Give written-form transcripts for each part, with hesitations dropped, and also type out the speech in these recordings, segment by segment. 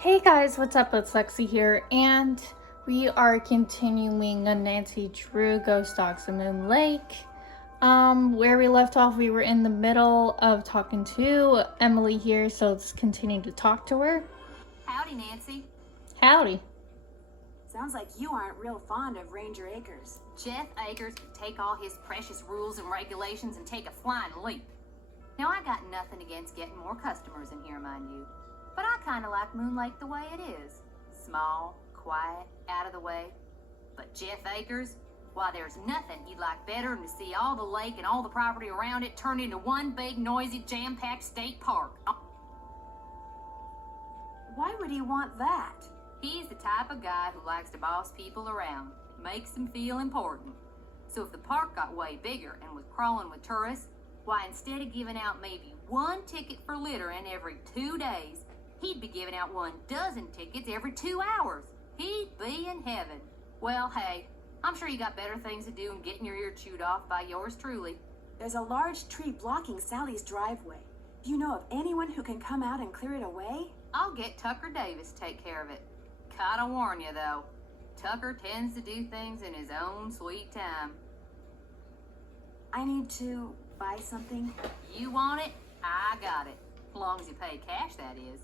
Hey guys, what's up? It's Lexi here, and we are continuing on Nancy Drew Ghost Dogs in Moon Lake. Where we left off, we were in the middle of talking to Emily here, so let's continue to talk to her. Howdy, Nancy. Howdy. Sounds like you aren't real fond of Ranger Acres. Jeff Akers could take all his precious rules and regulations and take a flying leap. Now, I got nothing against getting more customers in here, mind you. But I kind of like Moon Lake the way it is. Small, quiet, out of the way. But Jeff Akers, why, there's nothing he'd like better than to see all the lake and all the property around it turned into one big, noisy, jam-packed state park. Why would he want that? He's the type of guy who likes to boss people around. It makes them feel important. So if the park got way bigger and was crawling with tourists, why, instead of giving out maybe one ticket for littering every 2 days, he'd be giving out 12 tickets every 2 hours. He'd be in heaven. Well, hey, I'm sure you got better things to do than getting your ear chewed off by yours truly. There's a large tree blocking Sally's driveway. Do you know of anyone who can come out and clear it away? I'll get Tucker Davis to take care of it. Gotta warn you, though. Tucker tends to do things in his own sweet time. I need to buy something. You want it? I got it. As long as you pay cash, that is.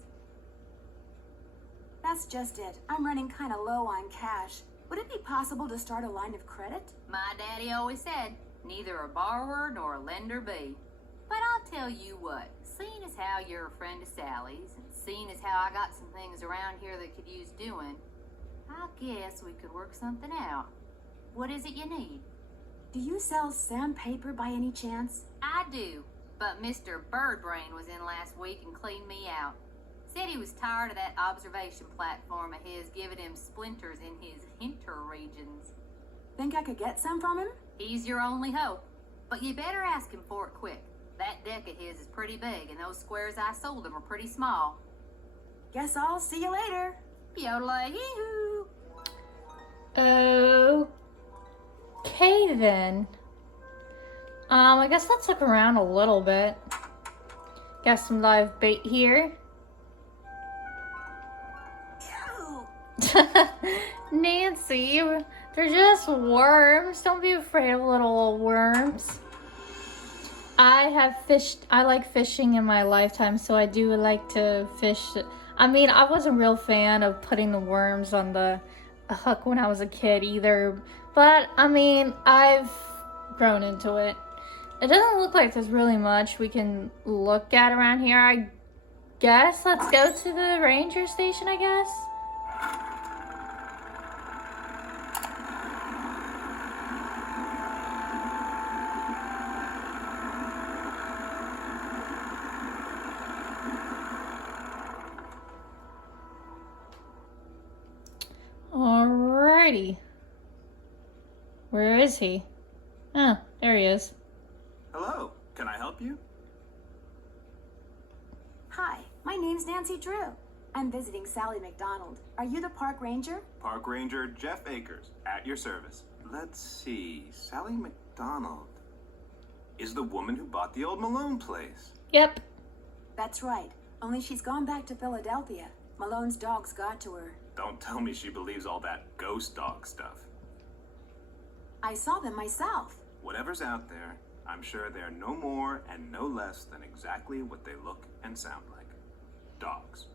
That's just it. I'm running kind of low on cash. Would it be possible to start a line of credit? My daddy always said, neither a borrower nor a lender be. But I'll tell you what, seeing as how you're a friend of Sally's, and seeing as how I got some things around here that could use doing, I guess we could work something out. What is it you need? Do you sell sandpaper by any chance? I do, but Mr. Birdbrain was in last week and cleaned me out. Said he was tired of that observation platform of his giving him splinters in his hinter regions. Think I could get some from him? He's your only hope, but you better ask him for it quick. That deck of his is pretty big, and those squares I sold him are pretty small. Guess I'll see you later. Yodelay-hee-hoo! Okay then. I guess let's look around a little bit. Got some live bait here. Nancy, they're just worms. Don't be afraid of little old worms. I like fishing in my lifetime, so I do like to fish. I mean, I wasn't a real fan of putting the worms on the hook when I was a kid either, but I mean, I've grown into it. It doesn't look like there's really much we can look at around here. I guess let's go to the ranger station, I guess. Alrighty. Where is he? Oh, there he is. Hello, can I help you? Hi, my name's Nancy Drew. I'm visiting Sally McDonald. Are you the park ranger? Park Ranger Jeff Akers, at your service. Let's see, Sally McDonald is the woman who bought the old Malone place. Yep. That's right. Only she's gone back to Philadelphia. Malone's dogs got to her. Don't tell me she believes all that ghost dog stuff. I saw them myself. Whatever's out there, I'm sure they're no more and no less than exactly what they look and sound like. Dogs.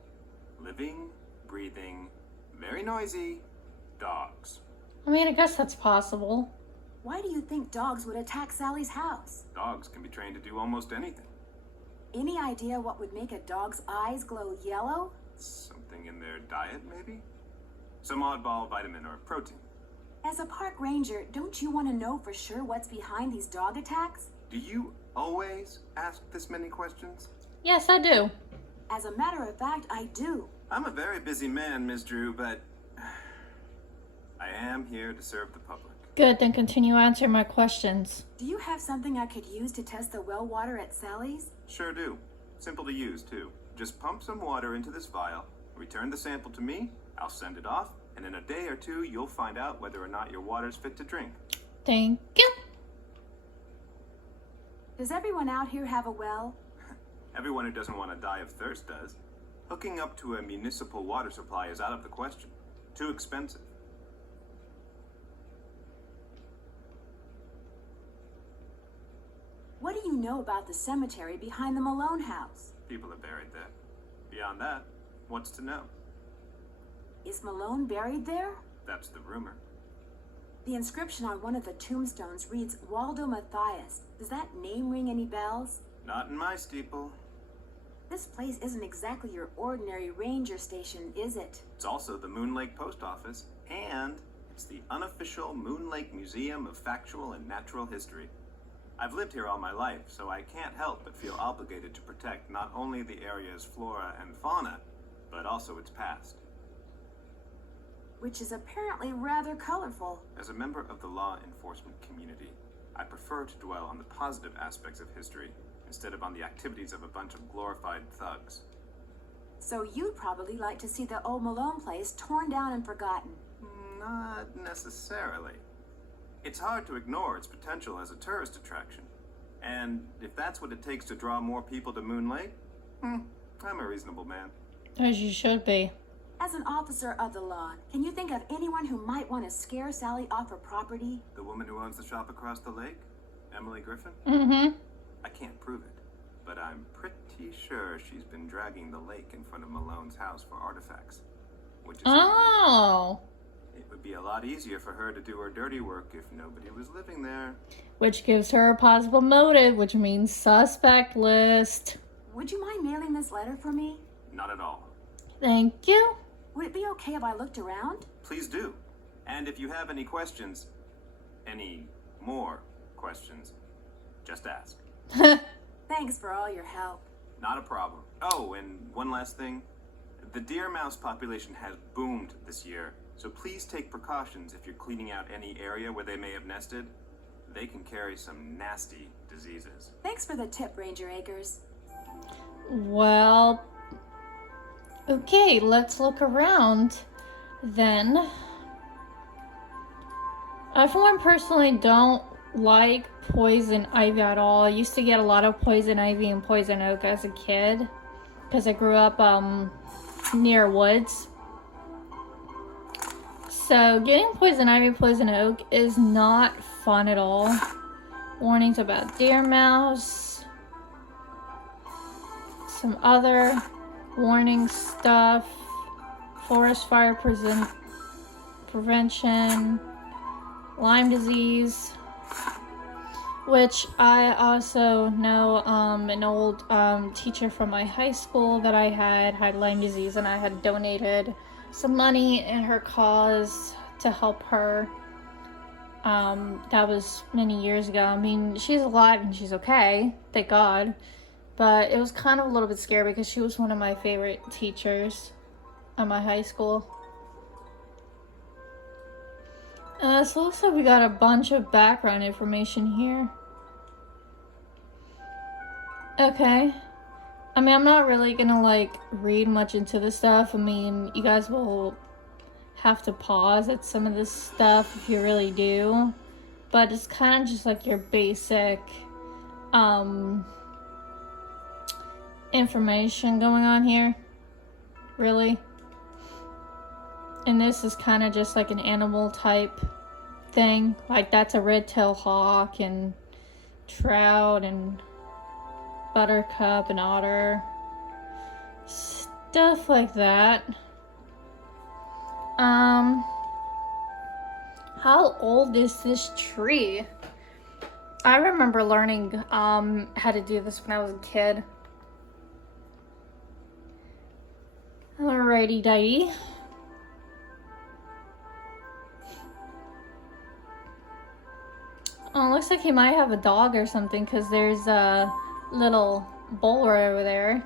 Living, breathing, very noisy dogs. I mean, I guess that's possible. Why do you think dogs would attack Sally's house? Dogs can be trained to do almost anything. Any idea what would make a dog's eyes glow yellow? Something in their diet, maybe? Some oddball vitamin or protein. As a park ranger, don't you want to know for sure what's behind these dog attacks? Do you always ask this many questions? Yes, I do. As a matter of fact, I do. I'm a very busy man, Miss Drew, but I am here to serve the public. Good, then continue answering my questions. Do you have something I could use to test the well water at Sally's? Sure do. Simple to use, too. Just pump some water into this vial, return the sample to me, I'll send it off, and in a day or two, you'll find out whether or not your water's fit to drink. Thank you. Does everyone out here have a well? Everyone who doesn't want to die of thirst does. Hooking up to a municipal water supply is out of the question. Too expensive. What do you know about the cemetery behind the Malone house? People are buried there. Beyond that, what's to know? Is Malone buried there? That's the rumor. The inscription on one of the tombstones reads Waldo Matthias. Does that name ring any bells? Not in my steeple. This place isn't exactly your ordinary ranger station, is it? It's also the Moon Lake Post Office, and it's the unofficial Moon Lake Museum of Factual and Natural History. I've lived here all my life, so I can't help but feel obligated to protect not only the area's flora and fauna, but also its past. Which is apparently rather colorful. As a member of the law enforcement community, I prefer to dwell on the positive aspects of history instead of on the activities of a bunch of glorified thugs. So you'd probably like to see the old Malone place torn down and forgotten. Not necessarily. It's hard to ignore its potential as a tourist attraction. And if that's what it takes to draw more people to Moon Lake, I'm a reasonable man. As you should be. As an officer of the law, can you think of anyone who might want to scare Sally off her property? The woman who owns the shop across the lake? Emily Griffin? Mm-hmm. I can't prove it, but I'm pretty sure she's been dragging the lake in front of Malone's house for artifacts. Which is Oh. It would be a lot easier for her to do her dirty work if nobody was living there. Which gives her a possible motive, which means suspect list. Would you mind mailing this letter for me? Not at all. Thank you. Would it be okay if I looked around? Please do. And if you have any questions, any more questions, just ask. Thanks for all your help. Not a problem. Oh, and one last thing. The deer mouse population has boomed this year, so please take precautions if you're cleaning out any area where they may have nested. They can carry some nasty diseases. Thanks for the tip, Ranger Acres. Well, okay, let's look around then. I, for one, personally don't like poison ivy at all. I used to get a lot of poison ivy and poison oak as a kid because I grew up near woods. So getting poison ivy, poison oak is not fun at all. Warnings about deer mouse. Some other warning stuff. Forest fire prevention. Lyme disease. Which I also know an old teacher from my high school that I had Lyme disease, and I had donated some money in her cause to help her. That was many years ago. I mean, she's alive and she's okay, thank God. But it was kind of a little bit scary because she was one of my favorite teachers at my high school. So it looks like we got a bunch of background information here. Okay. I mean, I'm not really gonna, like, read much into this stuff. I mean, you guys will have to pause at some of this stuff if you really do. But it's kind of just, like, your basic, information going on here. Really. And this is kind of just, like, an animal type thing. Like, that's a red-tailed hawk and trout and buttercup and otter, stuff like that. How old is this tree? I remember learning how to do this when I was a kid. Alrighty dighty. Oh, it looks like he might have a dog or something because there's a little bowl right over there.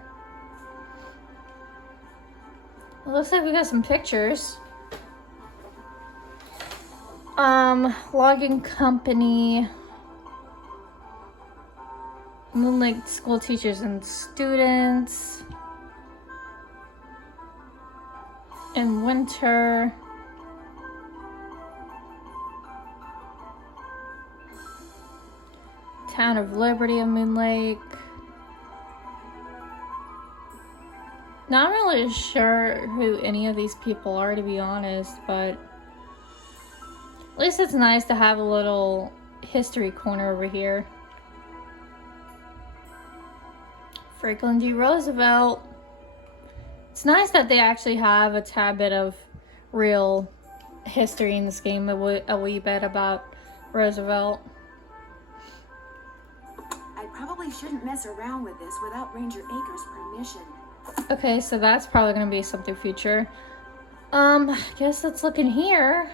It looks like we got some pictures. Logging company. Moon Lake school teachers and students. In winter. Town of Liberty of Moon Lake. Not really sure who any of these people are, to be honest, but at least it's nice to have a little history corner over here. Franklin D. Roosevelt. It's nice that they actually have a tad bit of real history in this game, a wee bit about Roosevelt. I probably shouldn't mess around with this without Ranger Acres' permission. Okay, so that's probably gonna be something future. I guess let's look in here.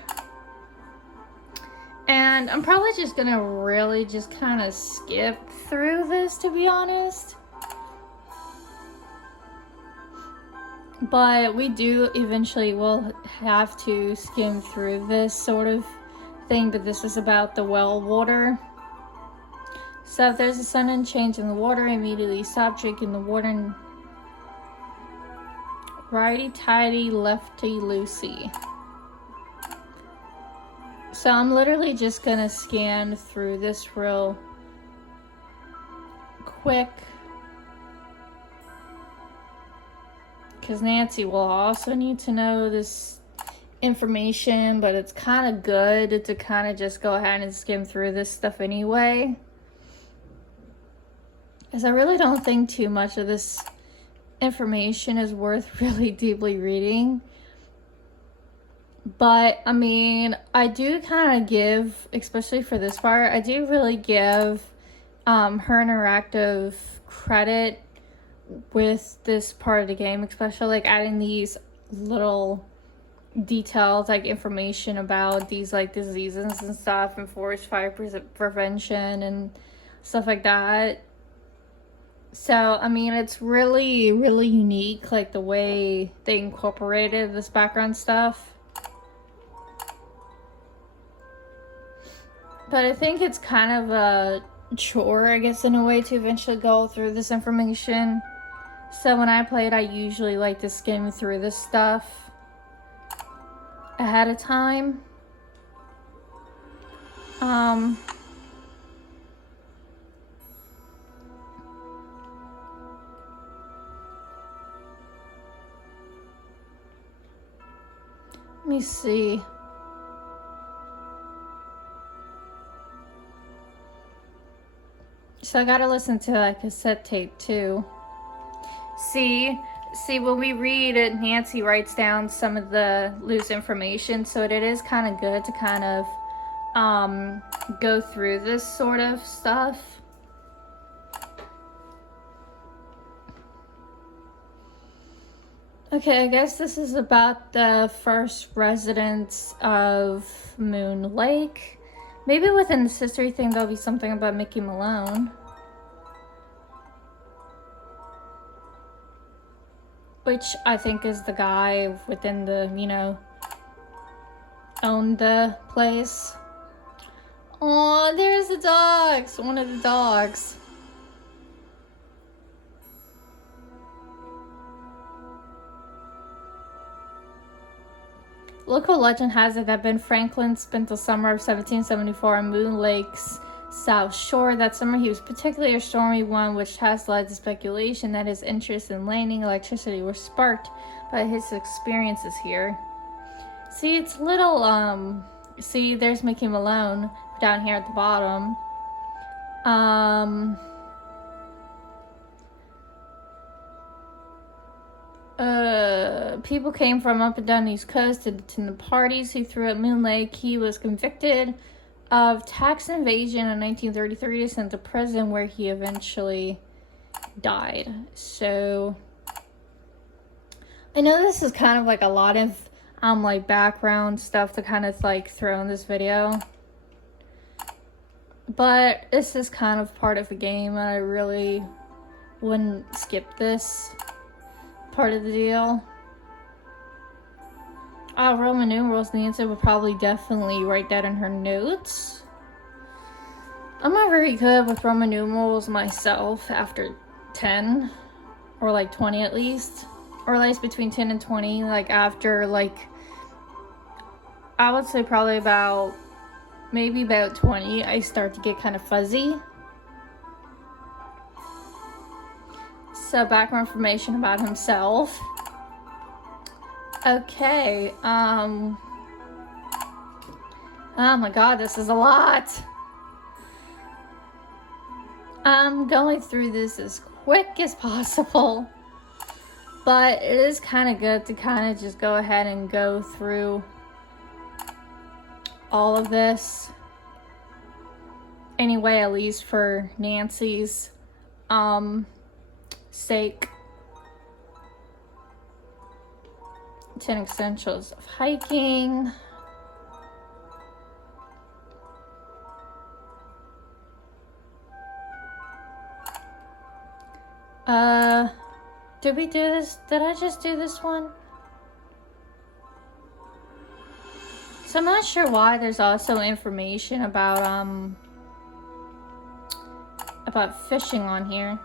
And I'm probably just gonna really just kind of skip through this, to be honest. But we do eventually will have to skim through this sort of thing, but this is about the well water. So if there's a sudden change in the water, immediately stop drinking the water and righty-tighty, lefty-loosey. So I'm literally just gonna scan through this real quick, because Nancy will also need to know this information, but it's kind of good to kind of just go ahead and skim through this stuff anyway, because I really don't think too much of this information is worth really deeply reading. But I mean, I do kind of give, especially for this part, I do really give her interactive credit with this part of the game, especially like adding these little details, like information about these like diseases and stuff, and forest fire prevention and stuff like that. So I mean, it's really, really unique, like the way they incorporated this background stuff. But I think it's kind of a chore, I guess, in a way, to eventually go through this information. So when I play it, I usually like to skim through this stuff ahead of time. Let me see. So I gotta listen to that cassette tape too. See, when we read it, Nancy writes down some of the loose information, so it is kind of good to kind of go through this sort of stuff. Okay, I guess this is about the first residents of Moon Lake. Maybe within this history thing there'll be something about Mickey Malone. Which I think is the guy within the, you know, owned the place. Oh, there's the dogs! One of the dogs. Local legend has it that Ben Franklin spent the summer of 1774 on Moon Lake's south shore. That summer he was particularly a stormy one, which has led to speculation that his interest in landing electricity was sparked by his experiences here. See, it's little, see, there's Mickey Malone down here at the bottom. People came from up and down the East Coast to attend the parties he threw at Moon Lake. He was convicted of tax evasion in 1933 and sent to prison, where he eventually died. So I know this is kind of like a lot of like background stuff to kind of like throw in this video, but this is kind of part of the game and I really wouldn't skip this part of the deal. Roman numerals, Nancy would probably definitely write that in her notes. I'm not very good with Roman numerals myself after 10, or like 20 at least, or at least between 10 and 20. Like after, like, I would say probably about, maybe about 20, I start to get kind of fuzzy. So background information about himself. Okay, oh my god, this is a lot. I'm going through this as quick as possible, but it is kind of good to kind of just go ahead and go through all of this. Anyway, at least for Nancy's sake. 10 essentials of hiking. Did we do this? Did I just do this one? So I'm not sure why there's also information about fishing on here.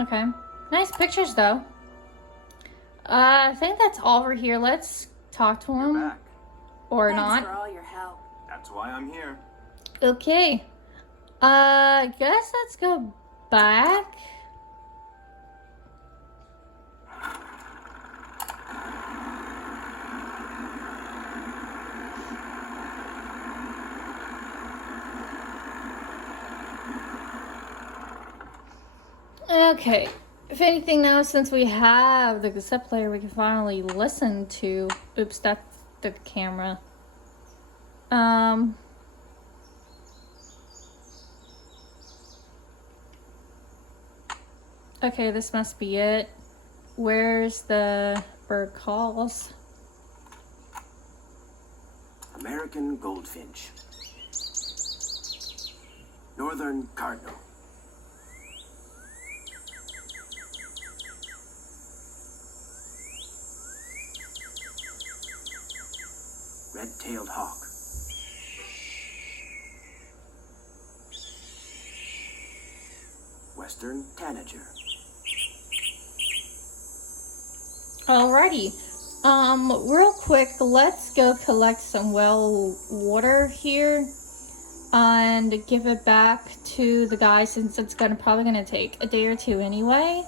Okay. Nice pictures, though. I think that's all over here. Let's talk to him. You're back. Or Thanks not. for all your help. That's why I'm here. Okay. I guess let's go back. Okay, if anything now, since we have the cassette player, we can finally listen to, oops, that's the camera. Okay, this must be it. Where's the bird calls? American goldfinch. Northern cardinal. Red-tailed hawk. Western tanager. Alrighty. Real quick, let's go collect some well water here and give it back to the guy, since it's probably gonna take a day or two anyway.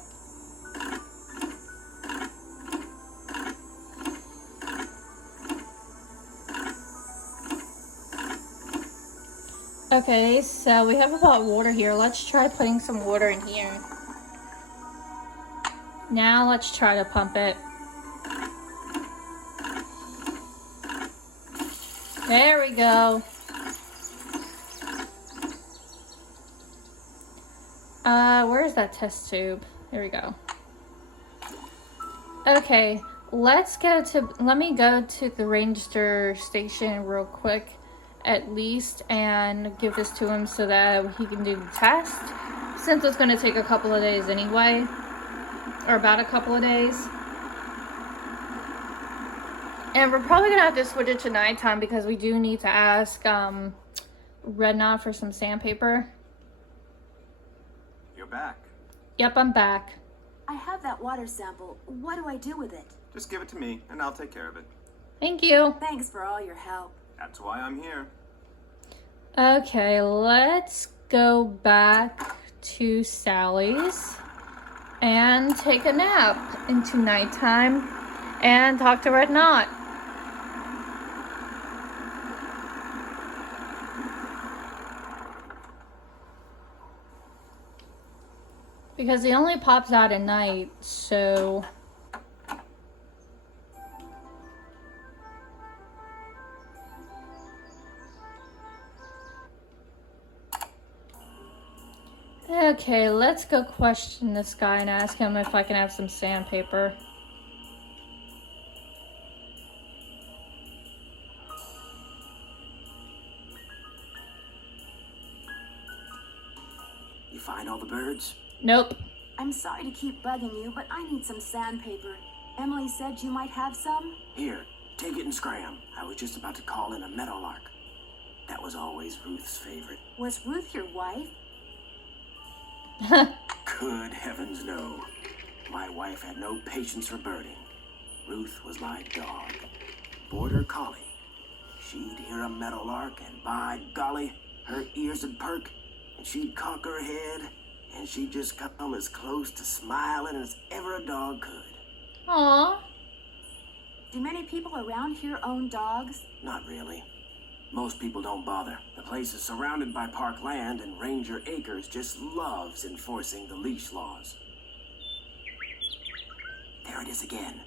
Okay, so we have about water here. Let's try putting some water in here. Now let's try to pump it. There we go. Where's that test tube? Here we go. Okay, let me go to the ranger station real quick, at least, and give this to him so that he can do the test, since it's going to take a couple of days anyway, or about a couple of days. And we're probably going to have to switch it to nighttime because we do need to ask Red Knot for some sandpaper. You're back. Yep, I'm back. I have that water sample. What do I do with it? Just give it to me, and I'll take care of it. Thank you. Thanks for all your help. That's why I'm here. Okay, let's go back to Sally's and take a nap into nighttime and talk to Red Knot. Because he only pops out at night, so... Okay, let's go question this guy and ask him if I can have some sandpaper. You find all the birds? Nope. I'm sorry to keep bugging you, but I need some sandpaper. Emily said you might have some. Here, take it and scram. I was just about to call in a meadowlark. That was always Ruth's favorite. Was Ruth your wife? Good heavens, no. My wife had no patience for birding. Ruth was my dog. Border collie. she'd hear a meadowlark, and by golly, her ears would perk, and she'd cock her head, and she'd just come as close to smiling as ever a dog could. Aww. Do many people around here own dogs? Not really. Most people don't bother. The place is surrounded by park land, and Ranger Acres just loves enforcing the leash laws. There it is again.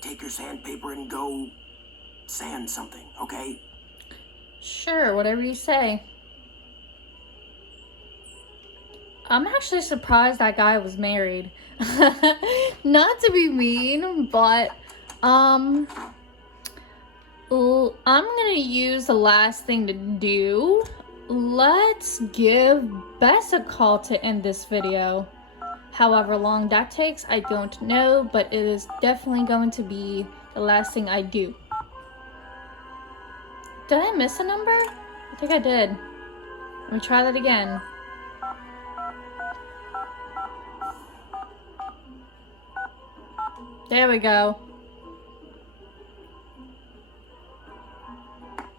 Take your sandpaper and go sand something, okay? Sure, whatever you say. I'm actually surprised that guy was married. Not to be mean, but I'm gonna use the last thing to do. Let's give Bess a call to end this video. However long that takes, I don't know, but it is definitely going to be the last thing I do. Did I miss a number? I think I did. Let me try that again. There we go.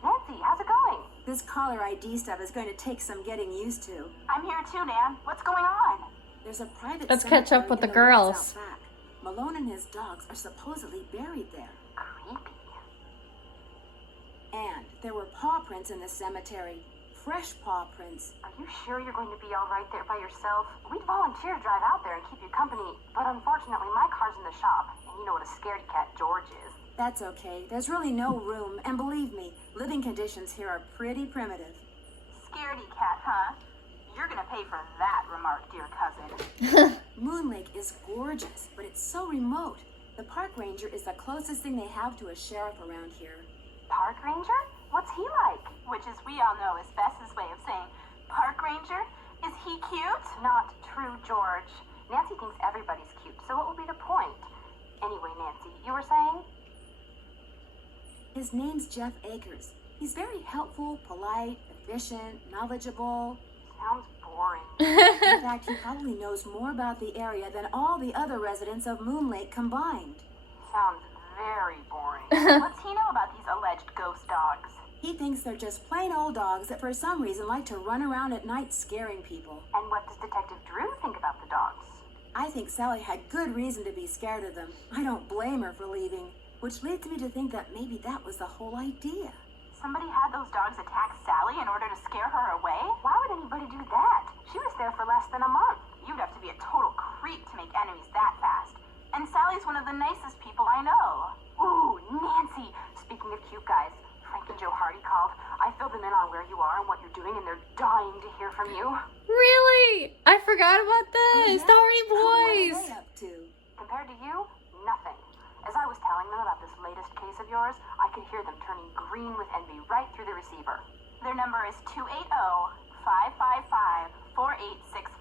Nancy, how's it going? This caller ID stuff is going to take some getting used to. I'm here too, Nan. What's going on? There's a private Let's catch up cemetery with the in girls. woods out back. Malone and his dogs are supposedly buried there. Creepy. And there were paw prints in the cemetery. Fresh paw prints. Are you sure you're going to be all right there by yourself? We'd volunteer to drive out there and keep you company, but unfortunately my car's in the shop, and you know what a scaredy cat George is. That's okay. There's really no room, and believe me, living conditions here are pretty primitive. Scaredy cat, huh? You're gonna pay for that remark, dear cousin. Moon Lake is gorgeous, but it's so remote. The park ranger is the closest thing they have to a sheriff around here. Park ranger? What's he like? Which, as we all know, is Bess's way of saying, park ranger? Is he cute? Not true, George. Nancy thinks everybody's cute, so what will be the point? Anyway, Nancy, you were saying? His name's Jeff Akers. He's very helpful, polite, efficient, knowledgeable. Sounds boring. In fact, he probably knows more about the area than all the other residents of Moon Lake combined. Sounds very boring. What's he know about these alleged ghost dogs? He thinks they're just plain old dogs that for some reason like to run around at night scaring people. And what does Detective Drew think about the dogs? I think Sally had good reason to be scared of them. I don't blame her for leaving, which leads me to think that maybe that was the whole idea. Somebody had those dogs attack Sally in order to scare her away? Why would anybody do that? She was there for less than a month. You'd have to be a total creep to make enemies that fast. And Sally's one of the nicest people I know. Ooh, Nancy! Speaking of cute guys, Frank and Joe Hardy called. I filled them in on where you are and what you're doing, and they're dying to hear from you. Really? I forgot about this. The Hardy What are Boys. they up to? Compared to you, nothing. As I was telling them about this latest case of yours, I could hear them turning green with envy right through the receiver. Their number is 280-555-4865.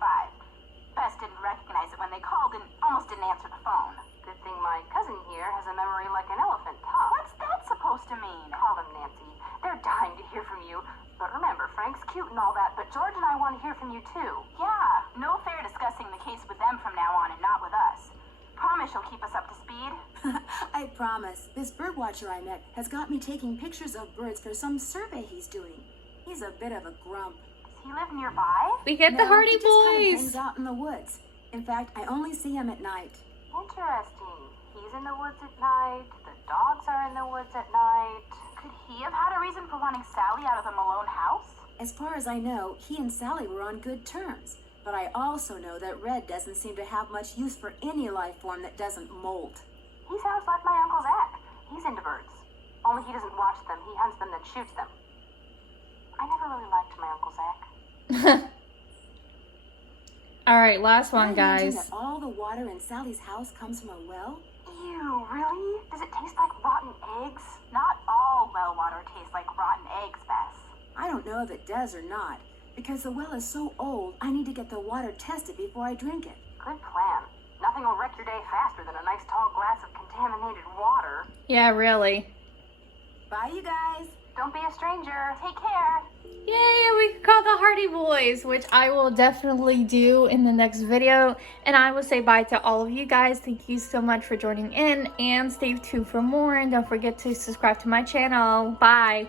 Bess didn't recognize it when they called and almost didn't answer the phone. Good thing my cousin here has a memory like an elephant, huh? What's that supposed to mean? Call them, Nancy. They're dying to hear from you. But remember, Frank's cute and all that, but George and I want to hear from you too. Yeah, no fair discussing the case with them from now on and not with us. Promise you'll keep us up to speed? I promise. This birdwatcher I met has got me taking pictures of birds for some survey he's doing. He's a bit of a grump. Does he live nearby? We get the No, Hardy he just kind of Boys. hangs out in the woods. In fact, I only see him at night. Interesting. He's in the woods at night. The dogs are in the woods at night. Could he have had a reason for wanting Sally out of the Malone house? As far as I know, he and Sally were on good terms. But I also know that Red doesn't seem to have much use for any life form that doesn't molt. He sounds like my Uncle Zach. He's into birds. Only he doesn't watch them. He hunts them, then shoots them. I never really liked my Uncle Zach. All right, last one, Did I mention guys. that all the water in Sally's house comes from a well? Ew, really? Does it taste like rotten eggs? Not all well water tastes like rotten eggs, Bess. I don't know if it does or not. Because the well is so old, I need to get the water tested before I drink it. Good plan. Nothing will wreck your day faster than a nice tall glass of contaminated water. Yeah, really. Bye, you guys. Don't be a stranger. Take care. Yay, we can call the Hardy Boys, which I will definitely do in the next video. And I will say bye to all of you guys. Thank you so much for joining in, and stay tuned for more. And don't forget to subscribe to my channel. Bye.